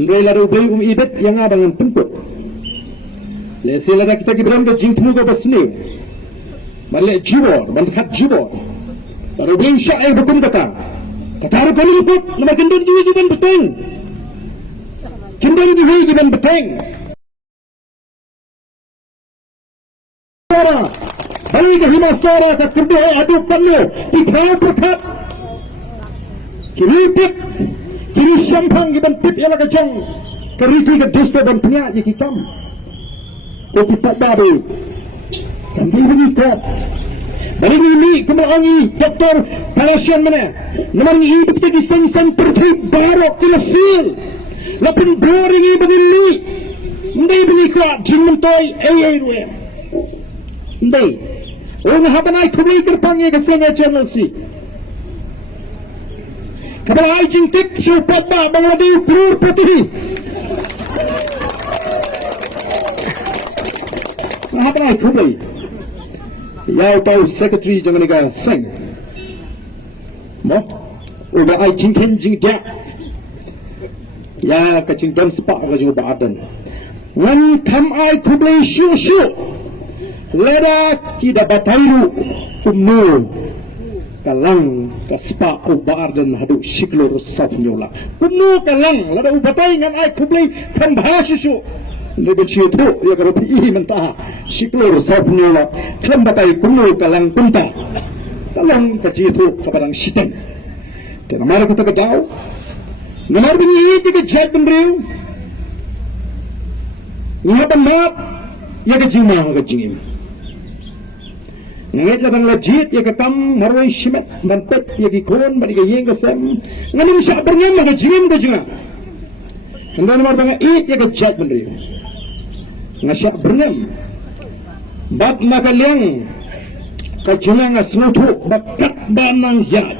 Andai lalu beli ibet yang abangan tempur. Lesi lada kita kibram ke jingtmu ke basni. Balik jibor, bandekat jibor. Lalu beli syai bukum kata. Kata harus kali luput, nama kendang juga jiban beteng. Kendang juga jiban beteng. Balik ke himasara kat kedua aduk penuh. Ikhau berkat. Kiri tip. Kiri syampang jiban tip ialah kejang. Keriti ke dusta dan penyak je kikam. Kopi tak babi. Sambil begitu. Balik ini kemelangi Dr. Kalasian mana? Nomor ini kita disengsan tertib barok ke fil. Lapin boring ini begini. Ndai benikah jin mentoi ruem. Ndai. Orang habanai kubri kerpangnya ke sini channel si. Kebelah jin tip syupat bah Bangladesh perur putih. Habanai kubri. Yau tahu sekretari jangan negara seng. Moh, udah ai jingken jing dia. Ya kacing dan sepak kacing badan. Wan kam ai kublai shu. Leda tidak batairu umnu. Kalang kaspa ubadan hadu shiklur safnyola. Umnu kalang leda ubatai ngan ai kublai kam bahashu. Lebih itu ya kalau ini mentah siklur sabnyola kelembatai kuno kalang punta kalang kecil itu sekarang sitan dan mari kita ketahui nomor ini kita jad beriu ngapa map ya kejima kejingim ngat labang lajit ya ketam marwai shimat mantet ya kikon bagi yang kesam ngalim syak bernyam kejingim kejinga anda nomor bang ya kejad beriu ngasyak berenam bab makaliang kajilang asnutu bab kat banang yad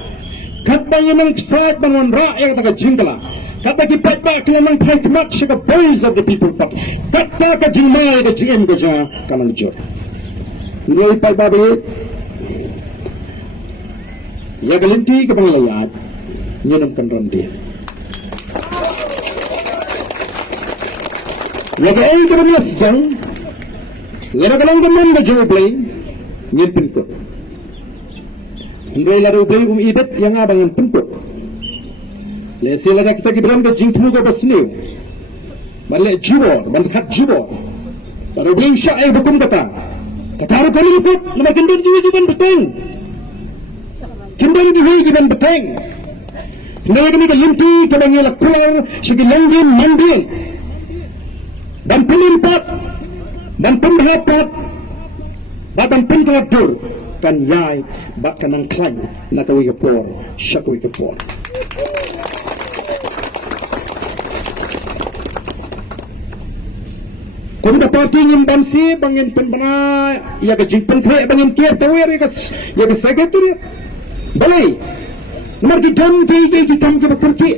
kat banang pesat bangun rakyat kata jingkala kata kipat bak kelamang hikmat syaka boys of the people bak kata kajingmai da jingim gaja kanang jor ini ipai babi ya galinti ke panglayat nyenamkan randia Laga ay kemudian sejang, laga kalang teman berjauh play, nyempin ko. Andai lalu beli ibet yang abangan tempur. Lesi laga kita kibram ke jingtmu ke basni. Balik jibor, bandekat jibor. Lalu beli syai bukum kata. Kata harus kali luput, nama kendang juga jiban beteng. Kendang juga jiban beteng. Kendang ini kelimpi, kendang ini lakular, segi langgim manding. Dan pelimpat dan pemerapat dan pengelabur kan yai bahkan angklain natawi kepor syakwi kepor kung dapat ingin bansi bangin penbana ya kejing pentre bangin kiat tawir ya ke sekretari balai nomor kita ke berperki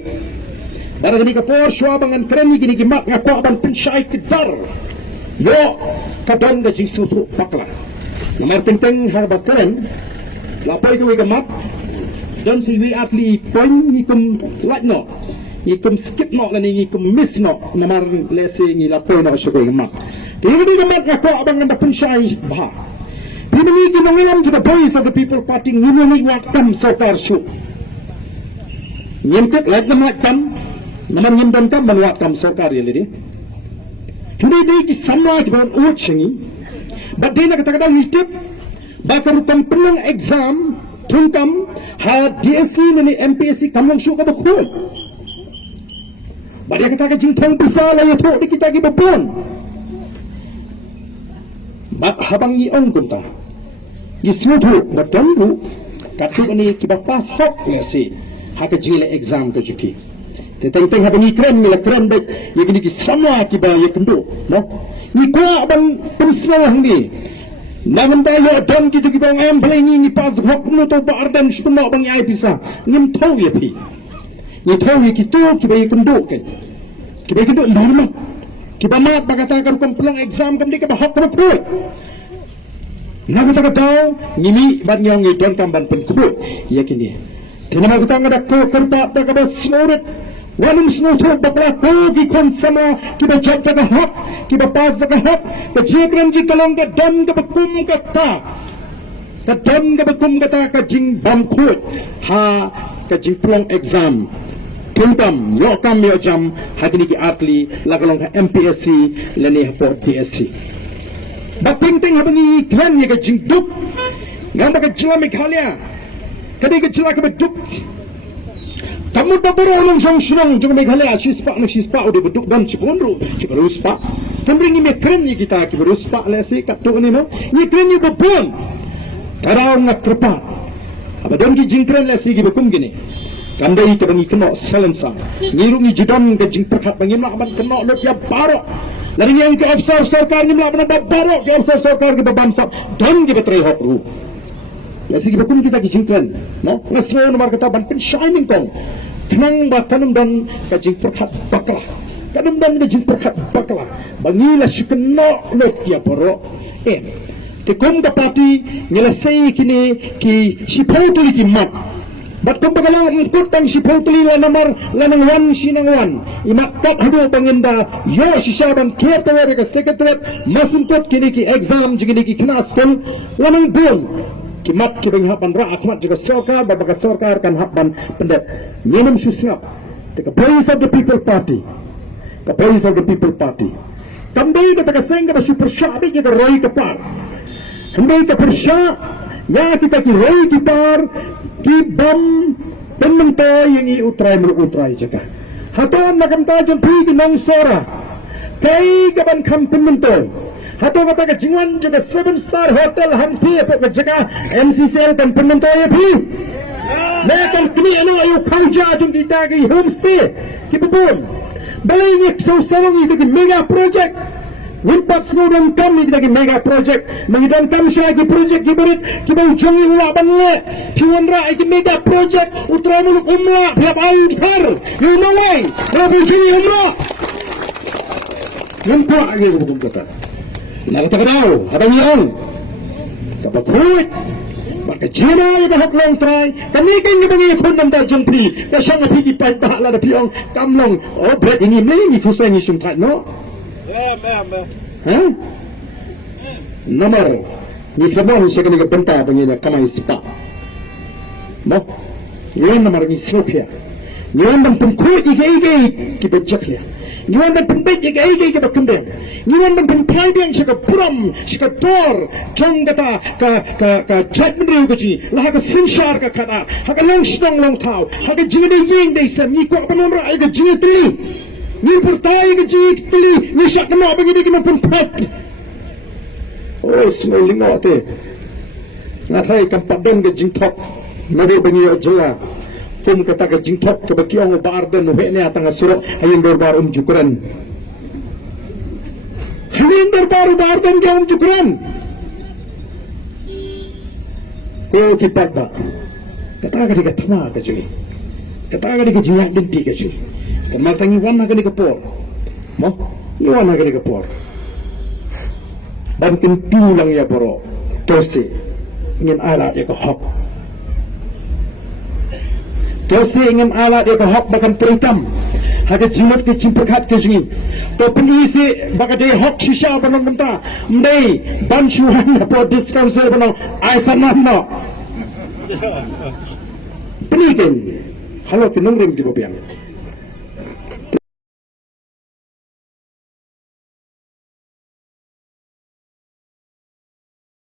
Darah gini kapor syua bangan keren gini gimak ngakwa ban pensyai kedar. Yo kadon gajing sutu pakla. Nomor penting harba keren. Lapoi ke gemak. Dan si wi atli poin ikum like no. Ikum skip no dan ikum miss no. Nomor lesi ngi lapoi no syua gemak. Dia gini gemak ngakwa bangan ban pensyai bah. Dia gini gimangilam to the boys of the people party ngini waktam so far syuk. Nyempit like the makam. Naman nyimdan kam manuat kam sokar ya lidi. Hindi di sama kita uat sengi. But dia nak kata-kata hitip. Bakar pelang exam tungkam ha DSC ni MPSC kamlang syuk ka bakul. But dia kata jingtang bisa lah itu di kita kita pun. But habang iong kunta. Yisudu bertemu katuk ni kita pas hok lesi. Hak jile exam ke juki. Tentang habang ikren mila keren baik ya gini sama kiba ya kendo no ni ko abang pensah ni namun daya dan kita kiba amble ni pas hokno to bardan shpno bang ai bisa ngim thau ya pi ni thau ya kitu kiba ya kendo ke kiba kendo normal kiba mat bagatakan kom pelang exam kam di kiba hok pro namun tak tahu ngimi ban yang ni don tamban pen kubu ya kini kenapa kita ngada ko kerta tak ada semurit Wanum snutu bakla ki kon sama kiba jat ka hak kiba pas ka hak ka jigran ji kalong ka dam ka bakum ka ta ka dam ka bakum ka ta ka jing bam khut ha ka jing plong exam tuntam yo kam yo jam hadini ki atli lagalong ka MPSC lani ha por PSC bating ting habani klan ye ka jing duk ngam ka jila Meghalaya kadi ka jila ka duk kamu tak berolong song jangan Meghalaya sispa udah beduk dan ciponru ciperuspa kembring ini keren ni kita ciperuspa lesi kat tu ni no ni keren ni bepun karau nak kerpa apa dan ki jingkren lesi ki bekum gini kandai ke bangi kena selensa ngiru ni jidam ke jing perkat bangi mak ban kena lo tiap barok lari yang ke officer sarkar ni mak ban barok ke officer sarkar ke babamsa dan ki betrai hok ru lesi ki bekum kita ki jingkren no ngasro nomor kata ban pen shining tong tenang batanum dan kajing perkat bakla kanum dan kajing perkat bakla bangila sikeno lo tiap barok ke kum da parti nyelasai kini ki sipotuli ki mat bat kum bagalang ikut tang sipotuli la nomor lanang wan sinang wan imat kat hadu bangenda yo sisaban kia tawari ka sekretariat masuntut kini ki exam jigini ki kena skol lanang bun kimat ki bang hapan ra akmat juga sarkar babaka sarkar kan hapan pendet minum susngap the voice of the people party the voice of the people party kambay ka tagaseng ka super shabi ka roy ka par kambay ka persya ya kita ki roy ki par ki bam pementoy yang i utray mo utray jaka haton nakamta jon pi ki nang sora kay ka ban kam pementoy hato kata ke jingwan juga 7-star hotel hampi apa ke jaga MCCL kan penonton ya pi mereka kini anu ayu kauja jung kita ke homestay kita pun balai ni so-so ni ke mega project Wimpat semua kami kita ke mega project mengidam kami saya ke project kibarit kita ujungi ulah banle kiwan ra ke mega project utara muluk umla biap ayu har yumalai rabu sini umla nampak lagi hukum kata nak kata kau, ada yang dapat kuat, maka jana yang dah long try, kami kan ni bagi pun nampak jempri, kasih nak pergi pada lah ada piang kamlong, oh berat ini ni kusai ni sumtat no, nomor ni semua ni saya kena bentar begini kamai spa, no, ni nomor ni sopia, ni orang pengkuat ige kita cek dia. Ni orang pembet yang kita kembang. Ni orang pempai yang sika pram, sika tor, jong kata ka chat mendriu kaji, lah ka sinshar ka kata, ha ka long stong long tau, ha ka jingde ying dei sam, ni ko panon ra ka jing tli, ni pertai ka jing tli, ni sak kena begini kena pempat. Oh, semua lima te. Ngatai kampadon ka jing top, nade bengi aja. Kum kata ke jingtok ke bakiong bar dan nuheknya tengah suruh hayin dorbar jukran hayin dorbar bar dan dia jukran ko kipat da kata ke dia tama ke curi kata ke dia jinyak dinti ke curi kematangi wana ke dia por mo ni wana ke dia por dan pintu lang ya poro tose ingin ala ya ke hak Tersi ingin alat dia hak bahkan perikam, ada jimat ke cimperkat ke sini. To polisi bahkan dia hak sisa benar mentah, mendai bansuan apa diskon saya benar aisan nama. Penikin, kalau kenung rim di bopiang.